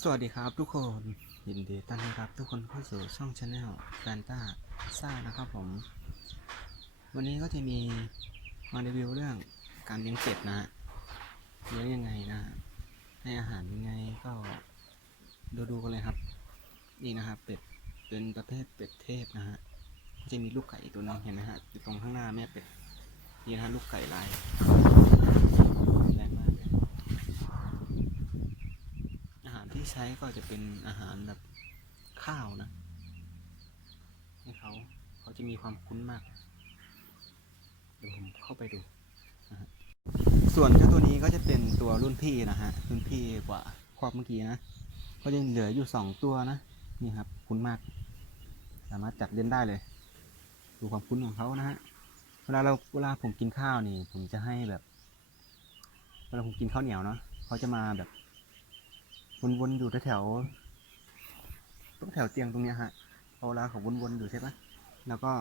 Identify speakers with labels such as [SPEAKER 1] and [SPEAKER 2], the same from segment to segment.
[SPEAKER 1] สวัสดีครับทุกคนยินดีต้อนรับทุกคนเข้าสู่ช่องชาแนลแฟนตาซ่านะครับผม วันนี้ก็จะมีมารีวิวเรื่องการเลี้ยงเป็ดนะเลี้ยงยังไงนะให้อาหารยังไงก็ดูดูกันเลยครับ นี่นะครับเป็ดเป็นประเภทเป็ดเทพนะฮะจะมีลูกไก่ตัวหนึงเห็นไหมฮะอยู่ตรงข้างหน้าแม่เป็ดนี่นะฮะลูกไก่ลายแรงมากเลย อาหาร ที่ใช้ก็จะเป็นอาหารแบบข้าวนะให้เขาเขาจะมีความคุ้นมาก เดี๋ยวผมเข้าไปดูนะฮะส่วนเจ้าตัวนี้ก็จะเป็นตัวรุ่นพี่นะฮะ รุ่นพี่กว่าครอบเมื่อกี้นะ ก็ยังเหลืออยู่สองตัวนะ นี่ครับ คุ้นมาก สามารถจับเล่นได้เลย ดูความคุ้นของเขานะฮะ เวลาเราเวลาผมกินข้าวนี่ ผมจะให้แบบ เวลาผมกินข้าวเหนียวเนาะเขาจะมาแบบ วนๆอยู่แถวตรงแถวเตียงตรงเนี้ยฮะพอเวลาเขาวนๆอยู่ใช่ปะแล้วก็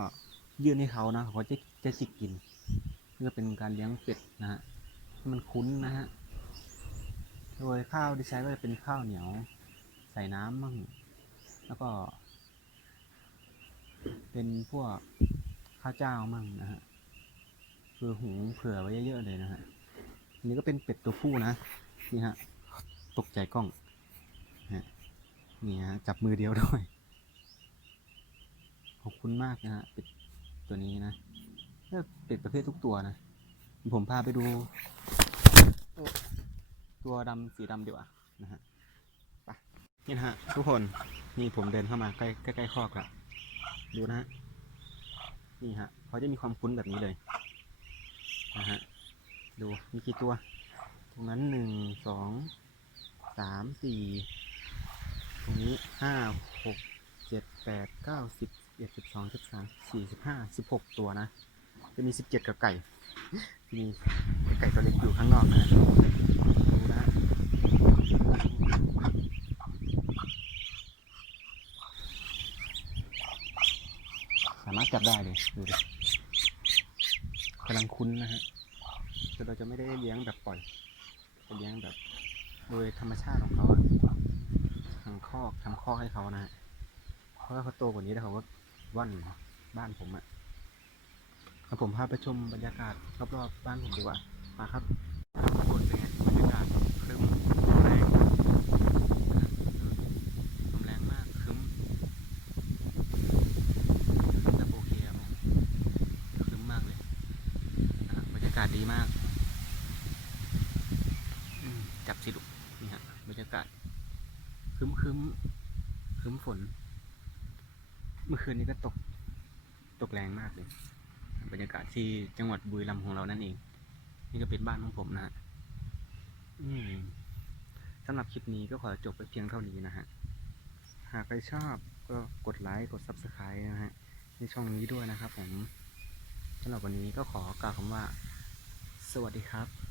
[SPEAKER 1] ยื่นให้เขานะเขาจะจะจิกกินนี่ก็เป็นการเลี้ยงเป็ดนะฮะให้มันคุ้นนะฮะโดยข้าวที่ใช้ก็จะเป็นข้าวเหนียว ใส่น้ำมั่งแล้วก็ เป็นพวกข้าวเจ้ามั่งนะฮะคือหุงเผื่อไว้เยอะๆเลยนะฮะอันนี้ก็เป็นเป็ดตัวผู้นะนี่ฮะตกใจกล้อง นี่ฮะจับมือเดียวด้วย ขอบคุณมากนะฮะเป็ดตัวนี้นะก็เป็ดประเภททุกตัวนะ ผมพาไปดูตัวตัวดำสีดำดีกว่านะฮะไปนี่นะฮะทุกคนนี่ผมเดินเข้ามาใกล้ใกล้ใกล้คอกแล้วดูนะฮะนี่ฮะเขาจะมีความคุ้นแบบนี้เลยนะฮะดูมีกี่ตัว ตรงนั้นหนึ่งสองสามสี่ ตรงนี้ห้าหกเจ็ดแปดเก้าสิบเอ็ดสิบสองสิบสามสี่สิบห้าสิบหกตัวนะ จะมีสิบเจ็ดกับไก่ มีไก่ตัวเล็กอยู่ข้างนอกนะดูนะสามารถจับได้เลยดูดิกำลังคุ้นนะฮะแต่เราจะไม่ได้เลี้ยงแบบปล่อยจะเลี้ยงแบบ โดยธรรมชาติของเขาอะ ทางคอกทำคอกให้เขานะฮะเพราะว่าเขาโตกว่านี้แล้วเขาก็ว่อนบ้านผมอะแล้วผมพาไปชมบรรยากาศรอบๆบ้านผมดีกว่า มาครับทุกคนเป็นไงบรรยากาศครึ้มแรงลมแรงมากครึ้มแบบโอเคอะผมครึ้มมากเลยบรรยากาศดีมาก จับสิลูกนี่ฮะบรรยากาศ คึมคึมคึมฝน เมื่อคืนนี้ก็ตก ตกแรงมากเลย บรรยากาศที่จังหวัดบุรีรัมย์ของเรานั่นเอง นี่ก็เป็นบ้านของผมนะฮะสำหรับคลิปนี้ก็ขอจบไปเพียงเท่านี้นะฮะ หากใครชอบก็กดไลค์ กด Subscribe นะฮะ ในช่องนี้ด้วยนะครับผมสำหรับวันนี้ก็ขอกล่าวคำว่า สวัสดีครับ